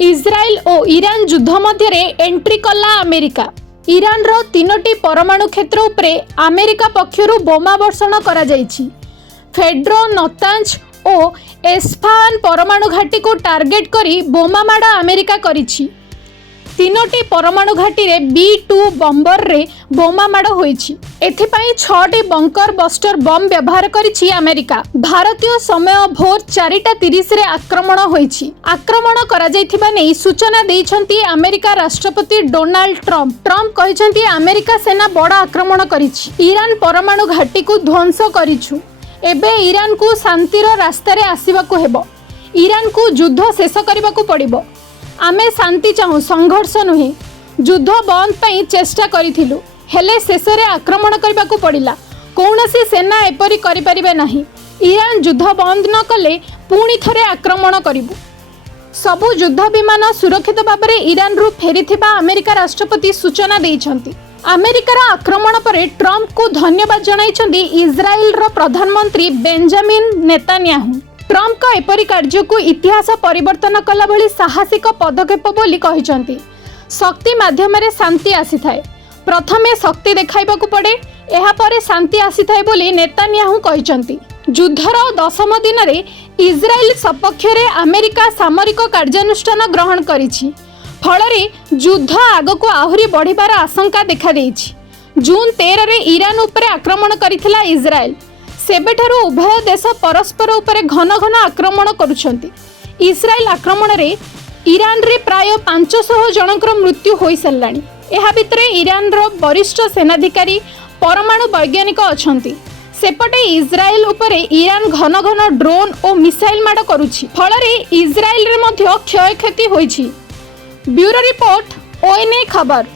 इस्राएल और ईरान युद्ध मध्य एंट्री कला अमेरिका। ईरान रो 3टी परमाणु क्षेत्र उपरे अमेरिका पक्षरु बोमा वर्षण करा जायछि। फेड्रो, नतांज और एस्फाहान परमाणु घाटी को टार्गेट करी बोमा माड़ा अमेरिका करिछि। 3टी परमाणु घाटी रे B-2 बम्बर रे बोमा माड़ होइछि। एथिपाई 6टी बंकर बस्टर बम व्यवहार करिछि अमेरिका। भारतीय समय भोर 4:30 रे आक्रमण होइछि। आक्रमण करा जायथिबा नै सूचना दैछन्ती अमेरिका राष्ट्रपति डोनाल्ड ट्रम्प। ट्रम्प कहिछन्ती अमेरिका सेना बड़ आक्रमण करिछि। ईरान परमाणु घाटी को ध्वंस करिछु। एबे ईरान को शांतिर रास्ता रे आसीबाकू हेबो। ईरान को युद्ध शेष करबाकू पड़िबो। आमे शांति चाहूँ, संघर्ष नुहे। युद्ध बंद पाई चेष्टा करिथिलु, हेले शेष रे आक्रमण करबाकू पड़िला। कौनसी सेना एपरी करि परिबे नाही। ईरान युद्ध बंद न कले पुणी थरे आक्रमण करिबु। सबु युद्ध विमान सुरक्षित भाव में ईरान रु फेरिथिबा अमेरिका राष्ट्रपति सूचना दैछन्ति। अमेरिकार आक्रमण पर ट्रम्प को धन्यवाद जणाइछन्ति इस्राएल रो प्रधानमंत्री बेंजामिन नेतान्याहू। ट्रम्प का एपरी कार्य को इतिहास परिवर्तन कला भली साहसिक पदक्षेप बोली कहिसंती। शक्ति माध्यम रे शांति आसी थाए। प्रथमे शक्ति देखाइबाकू पड़े, एहा परे शांति आसी थाए बोली नेतान्याहू कहिसंती। युद्धर 10म दिन रे इस्राएल सपक्ष रे अमेरिका सामरिक कार्यानुष्ठान ग्रहण करिछि। फलरे युद्ध आगको आहुरी बढ़िबार आशंका देखा देइछि। जून 13 रे ईरान उपरे आक्रमण करिथिला इस्राएल। सेबेठारु उभय देश परस्पर उपरे घन घन आक्रमण करुछन्ति। इस्राएल आक्रमण रे ईरान रे प्राय 500 जनकर मृत्यु होई सल्लानी। एहा भितरे ईरान रो वरिष्ठ सेनाधिकारी परमाणु वैज्ञानिक अछन्ति। सेपटे इस्राएल उपरे ईरान घन घन ड्रोन और मिसाइल माड़ करुछि। फलरे इस्राएल रे मध्य क्षय क्षति होइछि। ब्यूरो रिपोर्ट, ONA खबर।